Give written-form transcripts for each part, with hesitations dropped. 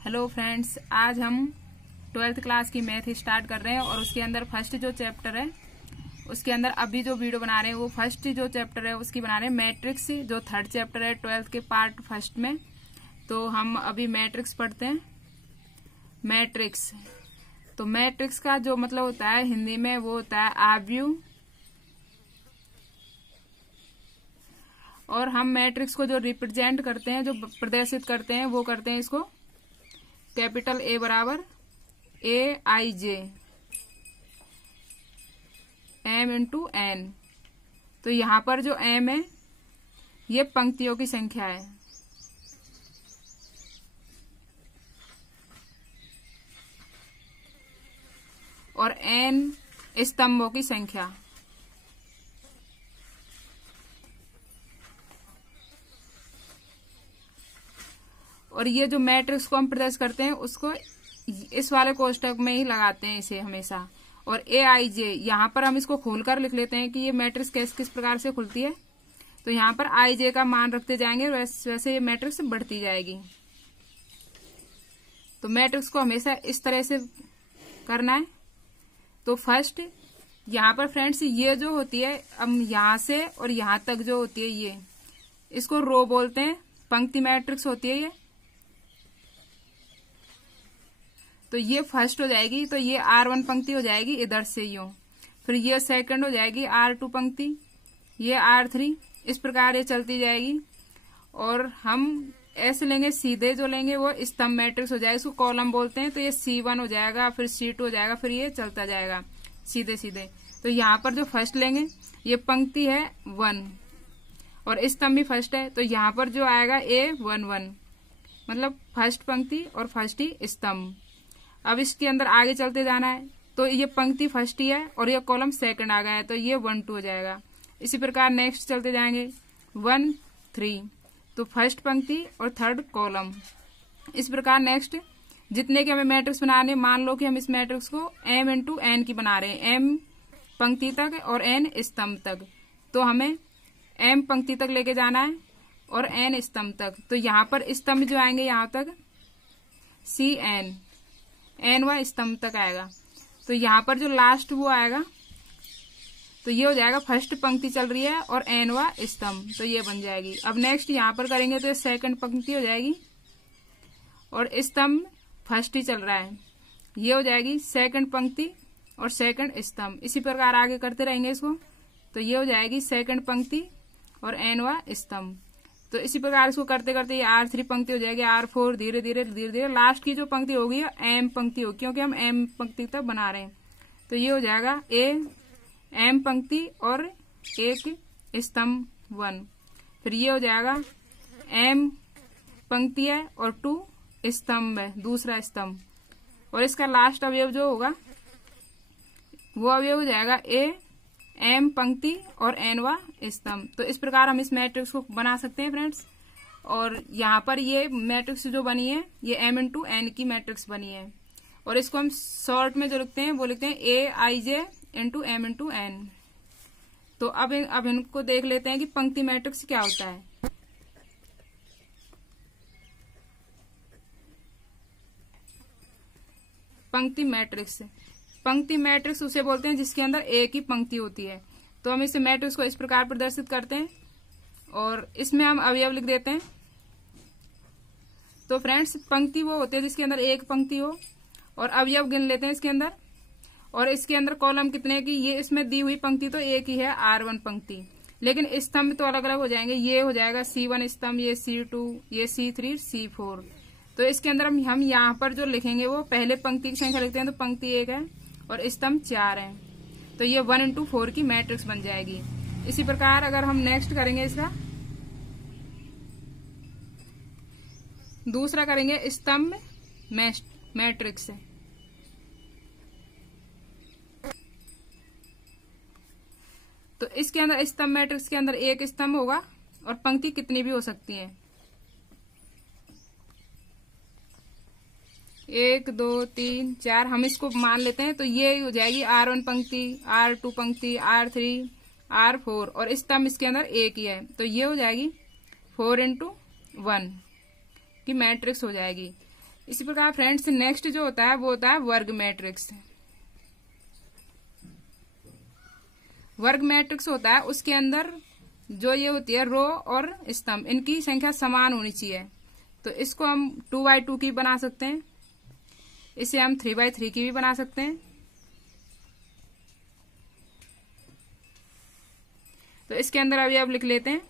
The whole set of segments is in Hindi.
हेलो फ्रेंड्स, आज हम 12th क्लास की मैथ स्टार्ट कर रहे हैं और उसके अंदर फर्स्ट जो चैप्टर है उसके अंदर अभी जो वीडियो बना रहे हैं वो फर्स्ट जो चैप्टर है उसकी बना रहे हैं मैट्रिक्स, जो थर्ड चैप्टर है 12th के पार्ट फर्स्ट में। तो हम अभी मैट्रिक्स पढ़ते हैं। मैट्रिक्स, तो मैट्रिक्स का जो मतलब होता है हिंदी में वो होता है आव्यूह। और हम मैट्रिक्स को जो रिप्रेजेंट करते हैं, जो प्रदर्शित करते हैं, वो करते हैं इसको कैपिटल ए बराबर AIJ M इंटू N। तो यहाँ पर जो M है ये पंक्तियों की संख्या है और N स्तंभों की संख्या। और ये जो मैट्रिक्स को हम प्रदर्शित करते हैं उसको इस वाले कोष्टक में ही लगाते हैं इसे हमेशा। और AIJ यहाँ पर हम इसको खोलकर लिख लेते हैं कि ये मैट्रिक्स किस प्रकार से खुलती है। तो यहाँ पर IJ का मान रखते जाएंगे, वैसे ये मैट्रिक्स बढ़ती जाएगी। तो मैट्रिक्स को हमेशा इस तरह से करना है। तो फर्स्ट यहाँ पर फ्रेंड्स ये जो होती है, अब यहाँ से और यहाँ तक जो होती है ये, इसको रो बोलते हैं, पंक्ति मैट्रिक्स होती है ये। तो ये फर्स्ट हो जाएगी, तो ये R1 पंक्ति हो जाएगी इधर से यूं। फिर ये सेकंड हो जाएगी R2 पंक्ति, ये R3, इस प्रकार ये चलती जाएगी। और हम ऐसे लेंगे, सीधे जो लेंगे वो स्तंभ मैट्रिक्स हो जाएगा, इसको कॉलम बोलते हैं। तो ये C1 हो जाएगा, फिर C2 हो जाएगा, फिर ये चलता जाएगा सीधे सीधे। तो यहाँ पर जो फर्स्ट लेंगे ये पंक्ति है 1 और स्तंभ भी फर्स्ट है, तो यहाँ पर जो आएगा A11 मतलब फर्स्ट पंक्ति और फर्स्ट ही स्तंभ। अब इसके अंदर आगे चलते जाना है, तो ये पंक्ति फर्स्ट ही है और ये कॉलम सेकंड आ गया है, तो ये 1 2 हो जाएगा। इसी प्रकार नेक्स्ट चलते जाएंगे 1 3, तो फर्स्ट पंक्ति और थर्ड कॉलम। इस प्रकार नेक्स्ट जितने के हमें मैट्रिक्स बनाने, मान लो कि हम इस मैट्रिक्स को M इंटू N की बना रहे हैं, M पंक्ति तक और N स्तंभ तक। तो हमें M पंक्ति तक लेके जाना है और N स्तंभ तक। तो यहाँ पर स्तंभ जो आएंगे यहाँ तक CN, N स्तंभ तक आएगा। तो यहाँ पर जो लास्ट वो आएगा, तो ये हो जाएगा फर्स्ट पंक्ति चल रही है और N स्तंभ, तो ये बन जाएगी। अब नेक्स्ट यहाँ पर करेंगे तो ये सेकंड पंक्ति हो जाएगी और स्तंभ फर्स्ट ही चल रहा है, ये हो जाएगी सेकंड पंक्ति और सेकंड स्तंभ। इसी प्रकार आगे करते रहेंगे इसको, तो ये हो जाएगी सेकंड पंक्ति और N स्तंभ। तो इसी प्रकार इसको करते करते ये R3 पंक्ति हो जाएगी, R4, धीरे धीरे लास्ट की जो पंक्ति होगी M पंक्ति होगी, क्योंकि हम M पंक्ति तक बना रहे हैं। तो ये हो जाएगा M पंक्ति और एक स्तंभ 1। फिर ये हो जाएगा M पंक्ति है और 2 स्तंभ है, दूसरा स्तंभ। और इसका लास्ट अवयव जो होगा वो अवयव हो जाएगा M पंक्ति और N स्तंभ। तो इस प्रकार हम इस मैट्रिक्स को बना सकते हैं फ्रेंड्स। और यहाँ पर ये मैट्रिक्स जो बनी है ये M इंटू N की मैट्रिक्स बनी है। और इसको हम शॉर्ट में जो लिखते हैं वो लिखते हैं AIJ into M into N। तो अब इनको देख लेते हैं कि पंक्ति मैट्रिक्स क्या होता है। पंक्ति मैट्रिक्स उसे बोलते हैं जिसके अंदर एक ही पंक्ति होती है। तो हम इस मैट्रिक्स को इस प्रकार प्रदर्शित करते हैं और इसमें हम अवयव लिख देते हैं। तो फ्रेंड्स पंक्ति वो होती है जिसके अंदर एक पंक्ति हो, और अवयव गिन लेते हैं इसके अंदर। और इसके अंदर कॉलम कितने की, ये इसमें दी हुई पंक्ति तो एक ही है R1 पंक्ति, लेकिन स्तंभ तो अलग अलग हो जाएंगे। ये हो जाएगा C1 स्तंभ, ये C2, ये C3, C4। तो इसके अंदर हम यहाँ पर जो लिखेंगे वो पहले पंक्ति की संख्या लिखते हैं, तो पंक्ति 1 है और स्तंभ 4 है। तो ये 1 इंटू 4 की मैट्रिक्स बन जाएगी। इसी प्रकार अगर हम नेक्स्ट करेंगे, इसका दूसरा करेंगे स्तंभ मैट्रिक्स। तो इसके अंदर स्तंभ मैट्रिक्स के अंदर एक स्तंभ होगा और पंक्ति कितनी भी हो सकती है, 1 2 3 4 हम इसको मान लेते हैं। तो ये हो जाएगी R1 पंक्ति, R2 पंक्ति, R3, R4 और स्तंभ इसके अंदर एक ही है, तो ये हो जाएगी 4 इंटू 1 की मैट्रिक्स हो जाएगी। इसी प्रकार फ्रेंड्स नेक्स्ट जो होता है वो होता है वर्ग मैट्रिक्स। वर्ग मैट्रिक्स होता है उसके अंदर जो ये होती है रो और स्तंभ, इनकी संख्या समान होनी चाहिए। तो इसको हम 2x2 की बना सकते हैं, इसे हम 3x3 की भी बना सकते हैं। तो इसके अंदर अभी अब लिख लेते हैं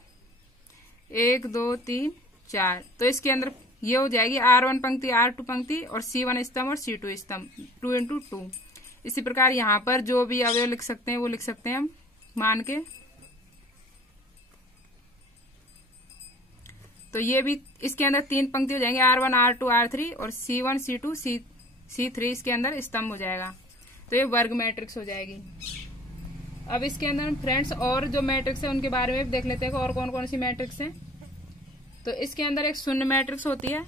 1 2 3 4। तो इसके अंदर ये हो जाएगी R1 पंक्ति, R2 पंक्ति और C1 स्तंभ और C2 स्तंभ, 2 × 2। इसी प्रकार यहाँ पर जो भी अवयव लिख सकते हैं वो लिख सकते हैं हम मान के। तो ये भी इसके अंदर 3 पंक्ति हो जाएंगे, R1 R2 R3 और C1 C2 C3 इसके अंदर स्तंभ हो जाएगा। तो ये वर्ग मैट्रिक्स हो जाएगी। अब इसके अंदर फ्रेंड्स और जो मैट्रिक्स है उनके बारे में भी देख लेते हैं और कौन कौन सी मैट्रिक्स है। तो इसके अंदर एक शून्य मैट्रिक्स होती है।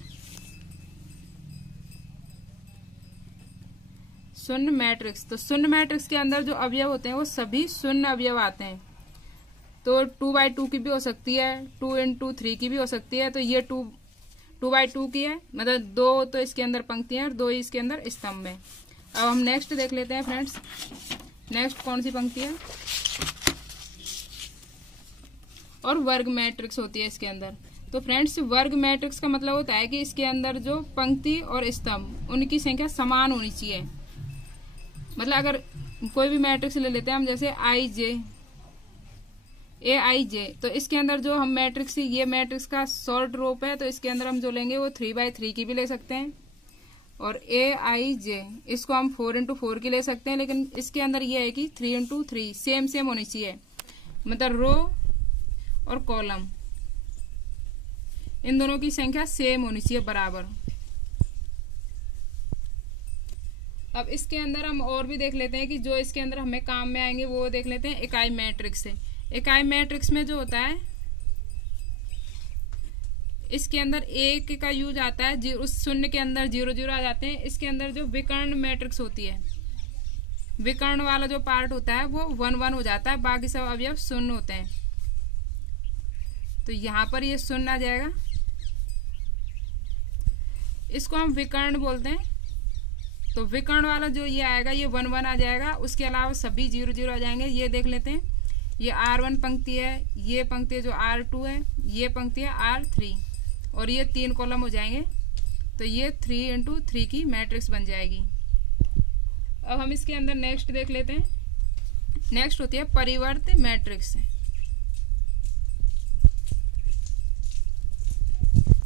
शून्य मैट्रिक्स, तो शून्य मैट्रिक्स के अंदर जो अवयव होते हैं वो सभी शून्य अवयव आते हैं। तो 2x2 की भी हो सकती है, 2 × 3 की भी हो सकती है। तो ये 2x2 की है, मतलब 2 तो इसके अंदर पंक्तियां और 2 इसके अंदर स्तंभ है। अब हम नेक्स्ट देख लेते हैं फ्रेंड्स, नेक्स्ट कौन सी पंक्ति है। और वर्ग मैट्रिक्स होती है इसके अंदर। तो फ्रेंड्स वर्ग मैट्रिक्स का मतलब होता है कि इसके अंदर जो पंक्ति और स्तंभ उनकी संख्या समान होनी चाहिए। मतलब अगर कोई भी मैट्रिक्स ले लेते हैं हम, जैसे AIJ, तो इसके अंदर जो हम मैट्रिक्स, ये मैट्रिक्स का शॉर्ट रूप है, तो इसके अंदर हम जो लेंगे वो 3x3 की भी ले सकते हैं। और AIJ इसको हम 4 × 4 की ले सकते हैं, लेकिन इसके अंदर ये है कि 3 × 3 सेम होनी चाहिए, मतलब रो और कॉलम इन दोनों की संख्या सेम होनी चाहिए, बराबर। अब इसके अंदर हम और भी देख लेते हैं कि जो इसके अंदर हमें काम में आएंगे वो देख लेते हैं इकाई मैट्रिक्स है। इकाई मैट्रिक्स में जो होता है इसके अंदर 1 का यूज आता है, उस शून्य के अंदर 0 0 आ जाते हैं। इसके अंदर जो विकर्ण मैट्रिक्स होती है, विकर्ण वाला जो पार्ट होता है वो 1 1 हो जाता है, बाकी सब अवयव शून्य होते हैं। तो यहाँ पर ये शून्य आ जाएगा, इसको हम विकर्ण बोलते हैं। तो विकर्ण वाला जो ये आएगा ये 1 1 आ जाएगा, उसके अलावा सभी 0 0 आ जाएंगे। ये देख लेते हैं, ये R1 पंक्ति है, ये पंक्ति जो R2 है, ये पंक्ति है R3 और ये 3 कॉलम हो जाएंगे। तो ये 3 × 3 की मैट्रिक्स बन जाएगी। अब हम इसके अंदर नेक्स्ट देख लेते हैं। नेक्स्ट होती है परिवर्त मैट्रिक्स।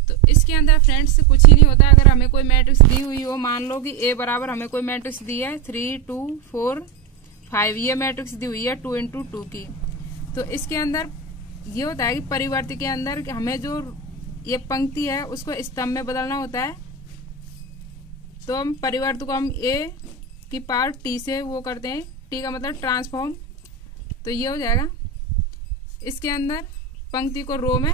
तो इसके अंदर फ्रेंड्स कुछ ही नहीं होता। अगर हमें कोई मैट्रिक्स दी हुई हो, मान लो कि A बराबर हमें कोई मैट्रिक्स दी है 3 2 4 5, ये मैट्रिक्स दी हुई है 2 × 2 की। तो इसके अंदर ये होता है कि परिवर्त के अंदर हमें जो ये पंक्ति है उसको स्तंभ में बदलना होता है। तो हम परिवर्त को हम A⁻T से वो करते हैं, T का मतलब ट्रांसफॉर्म। तो ये हो जाएगा, इसके अंदर पंक्ति को रो में,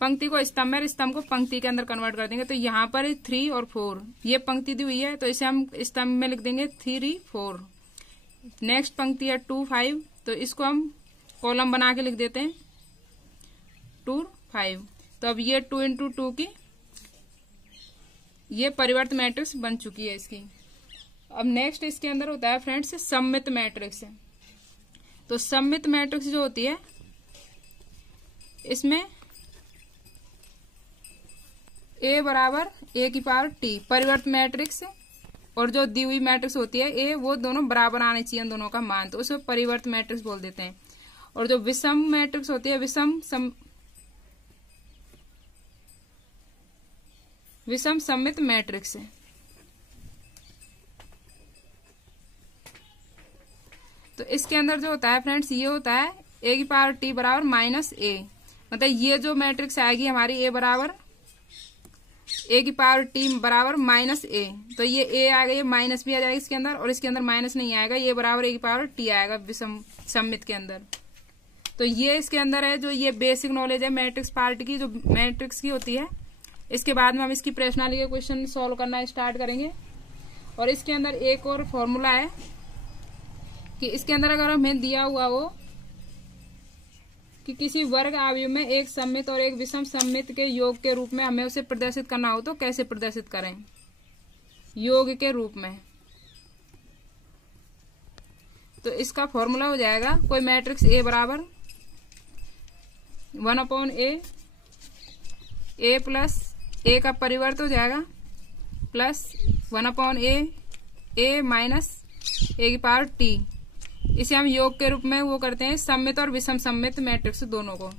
पंक्ति को स्तंभ में, स्तंभ को पंक्ति के अंदर कन्वर्ट कर देंगे। तो यहाँ पर 3 और 4 ये पंक्ति दी हुई है, तो इसे हम स्तंभ में लिख देंगे 3 4। नेक्स्ट पंक्ति है 2 5, तो इसको हम कॉलम बना के लिख देते हैं 2 5। तो अब ये 2 × 2 की ये परिवर्त मैट्रिक्स बन चुकी है इसकी। अब नेक्स्ट इसके अंदर होता है फ्रेंड्स सममित मैट्रिक्स। तो सममित मैट्रिक्स जो होती है इसमें A बराबर A⁻T परिवर्त मैट्रिक्स, और जो दी हुई मैट्रिक्स होती है A, वो दोनों बराबर आने चाहिए उन दोनों का मान, तो उसे परिवर्त मैट्रिक्स बोल देते हैं। और जो विषम मैट्रिक्स होती है, विषम सममित मैट्रिक्स है। तो इसके अंदर जो होता है फ्रेंड्स ये होता है A⁻T बराबर -A, मतलब ये जो मैट्रिक्स आएगी हमारी A बराबर A⁻T बराबर -A। तो ये A आ गई, माइनस भी आ जाएगा इसके अंदर, और इसके अंदर माइनस नहीं आएगा, ये बराबर A⁻T आएगा विषम सममित के अंदर। तो ये इसके अंदर है जो ये बेसिक नॉलेज है मैट्रिक्स पार्ट की, जो मैट्रिक्स की होती है। इसके बाद में हम इसकी प्रश्नावली के क्वेश्चन सॉल्व करना स्टार्ट करेंगे। और इसके अंदर एक और फॉर्मूला है कि इसके अंदर अगर हमें दिया हुआ हो कि किसी वर्ग अवयव में एक सममित और एक विषम सममित के योग के रूप में हमें उसे प्रदर्शित करना हो तो कैसे प्रदर्शित करें? योग के रूप में। तो इसका फॉर्मूला हो जाएगा कोई मैट्रिक्स ए बराबर 1/a, a प्लस ए का परिवर्त हो जाएगा प्लस 1/a, a माइनस ए की पावर t। इसे हम योग के रूप में वो करते हैं सममित और विषम सममित मैट्रिक्स दोनों को,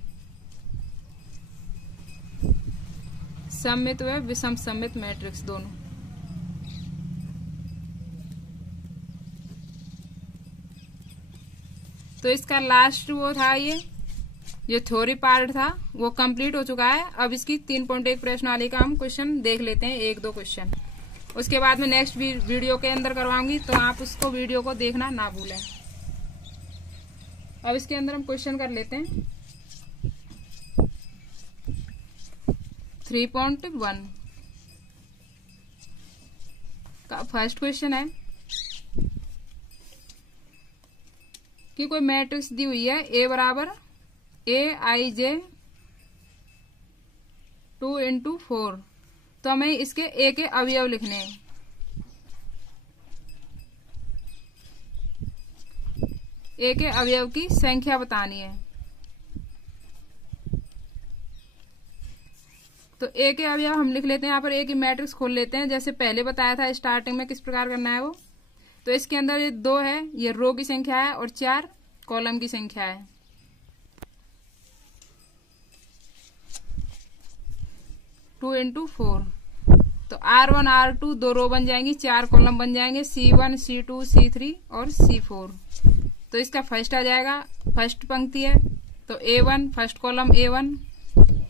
सममित व विषम सममित मैट्रिक्स दोनों। तो इसका लास्ट वो था, ये जो थ्योरी पार्ट था वो कंप्लीट हो चुका है। अब इसकी 3.1 प्रश्नावली का हम क्वेश्चन देख लेते हैं, 1-2 क्वेश्चन। उसके बाद में नेक्स्ट वीडियो के अंदर करवाऊंगी, तो आप उसको वीडियो को देखना ना भूलें। अब इसके अंदर हम क्वेश्चन कर लेते हैं 3.1 का फर्स्ट क्वेश्चन है कि कोई मैट्रिक्स दी हुई है ए बराबर aij 2×4। तो हमें इसके ए के अवयव लिखने हैं। ए के अवयव की संख्या बतानी है। तो ए के अवयव हम लिख लेते हैं। यहाँ पर ए की मैट्रिक्स खोल लेते हैं, जैसे पहले बताया था स्टार्टिंग में किस प्रकार करना है वो। तो इसके अंदर ये 2 है, ये रो की संख्या है, और 4 कॉलम की संख्या है। Two into 4। तो R1 R2 2 रो बन जाएंगी, 4 कॉलम बन जाएंगे, C1 C2 C3 और C4। तो इसका फर्स्ट आ जाएगा, फर्स्ट पंक्ति है तो A1 फर्स्ट कॉलम A1,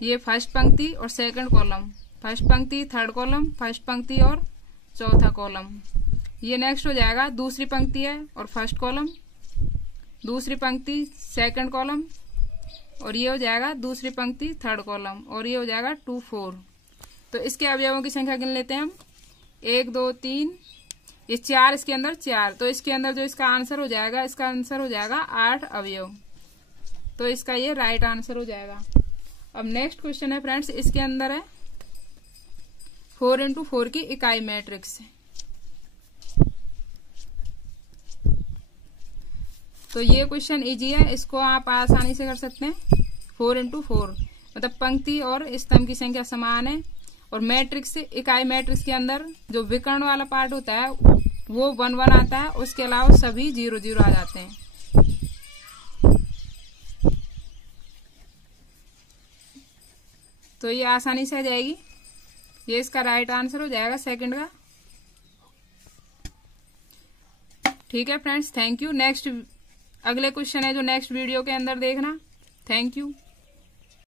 ये फर्स्ट पंक्ति और सेकंड कॉलम, फर्स्ट पंक्ति थर्ड कॉलम, फर्स्ट पंक्ति और चौथा कॉलम। ये नेक्स्ट हो जाएगा, दूसरी पंक्ति है और फर्स्ट कॉलम, दूसरी पंक्ति सेकंड कॉलम, और ये हो जाएगा दूसरी पंक्ति थर्ड कॉलम, और ये हो जाएगा 2 4। तो इसके अवयवों की संख्या गिन लेते हैं हम, 1 2 3, ये 4 इसके अंदर 4। तो इसके अंदर जो इसका आंसर हो जाएगा, इसका आंसर हो जाएगा 8 अवयव। तो इसका ये राइट आंसर हो जाएगा। अब नेक्स्ट क्वेश्चन है फ्रेंड्स, इसके अंदर है 4×4 की इकाई मैट्रिक्स। तो ये क्वेश्चन इजी है, इसको आप आसानी से कर सकते हैं। 4×4 मतलब पंक्ति और स्तंभ की संख्या समान है, और मैट्रिक्स इकाई मैट्रिक्स के अंदर जो विकर्ण वाला पार्ट होता है वो 1 1 आता है, उसके अलावा सभी 0 0 आ जाते हैं। तो ये आसानी से आ जाएगी, ये इसका राइट आंसर हो जाएगा सेकंड का। ठीक है फ्रेंड्स, थैंक यू। नेक्स्ट अगले क्वेश्चन है जो नेक्स्ट वीडियो के अंदर देखना। Thank you.